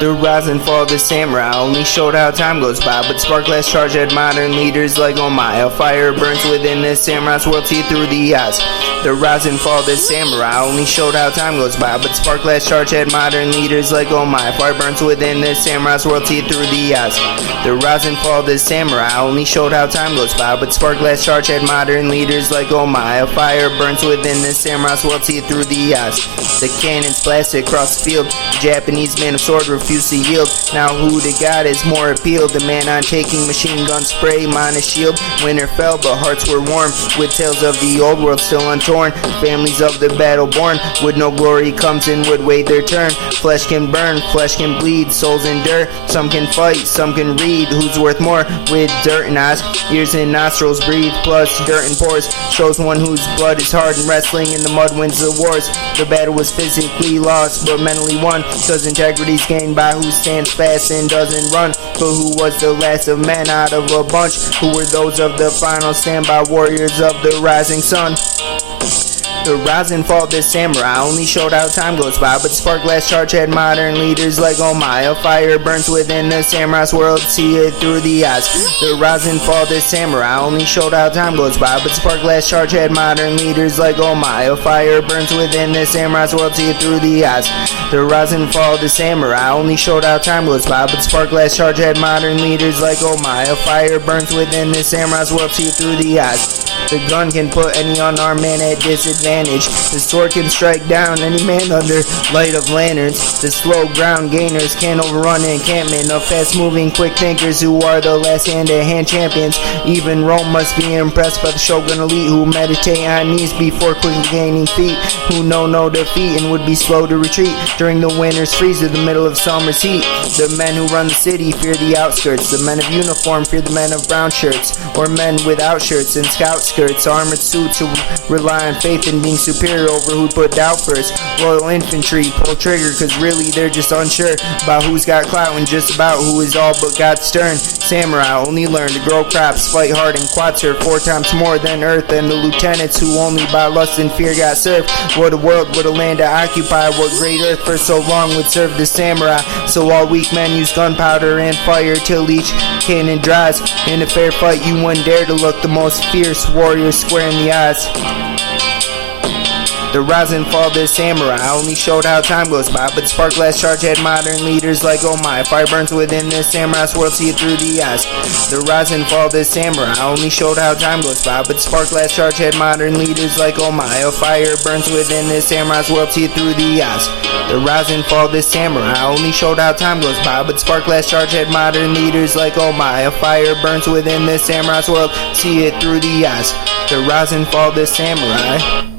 The rise and fall of the samurai only showed how time goes by, but spark last charge at modern leaders like oh my. A fire burns within the samurai's world, see through the eyes. The rise and fall of the samurai only showed how time goes by, but spark last charge at modern leaders like oh my. Fire burns within the samurai's world, see through the eyes. The rise and fall of the samurai only showed how time goes by, but spark last charge at modern leaders like oh my. A fire burns within the samurai's world, see through the eyes. The cannons blasted across the field. The Japanese man of sword refused to yield. Now who to God is more appealed? The man on taking machine gun spray, mine a shield. Winter fell, but hearts were warm, with tales of the old world still untorn. Families of the battle born, with no glory comes and would wait their turn. Flesh can burn, flesh can bleed, souls endure. Some can fight, some can read. Who's worth more? With dirt in eyes, ears and nostrils breathe, plus dirt in pores. Shows one whose blood is hard and wrestling in the mud wins the wars. The battle was physically lost, but mentally won, cause integrity's gained by who stands fast and doesn't run. But who was the last of men out of a bunch? Who were those of the final standby warriors of the rising sun? The rise and fall of the samurai only showed how time goes by, but spark last charge had modern leaders like oh my. A fire burns within the samurai's world, see it through the eyes. The rise and fall of the samurai only showed how time goes by, but spark last charge had modern leaders like oh my. A fire burns within the samurai's world, see it through the eyes. The rise and fall of the samurai only showed how time goes by, but spark last charge had modern leaders like oh my. A fire burns within the samurai's world, see it through the eyes. The gun can put any unarmed man at disadvantage. The sword can strike down any man under light of lanterns. The slow ground gainers can't overrun an encampment of fast-moving, quick thinkers who are the last hand-to-hand champions. Even Rome must be impressed by the shogun elite who meditate on knees before quickly gaining feet, who know no defeat and would be slow to retreat during the winter's freeze or the middle of summer's heat. The men who run the city fear the outskirts. The men of uniform fear the men of brown shirts, or men without shirts and scout skirts, armored suits who rely on faith in being superior over who'd put doubt first. Royal infantry pull trigger cause really they're just unsure about who's got clout and just about who is all but got stern. Samurai only learn to grow crops, fight hard and quad serve 4 times more than earth, and the lieutenants who only by lust and fear got served. What a world, what a land to occupy, what great earth for so long would serve the samurai. So all weak men use gunpowder and fire till each cannon dries. In a fair fight you wouldn't dare to look the most fierce warrior square in the eyes. The rise and fall of the samurai only showed how time goes by, but spark last charge had modern leaders like oh my. Fire burns within the samurai's world, see it through the eyes. The rise and fall of the samurai only showed how time goes by, but spark last charge had modern leaders like oh my. A fire burns within the samurai's world, see it through the eyes. The rise and fall of the samurai only showed how time goes by, but spark last charge had modern leaders like oh my. A fire burns within the samurai's world, see it through the eyes. The rise and fall of the samurai.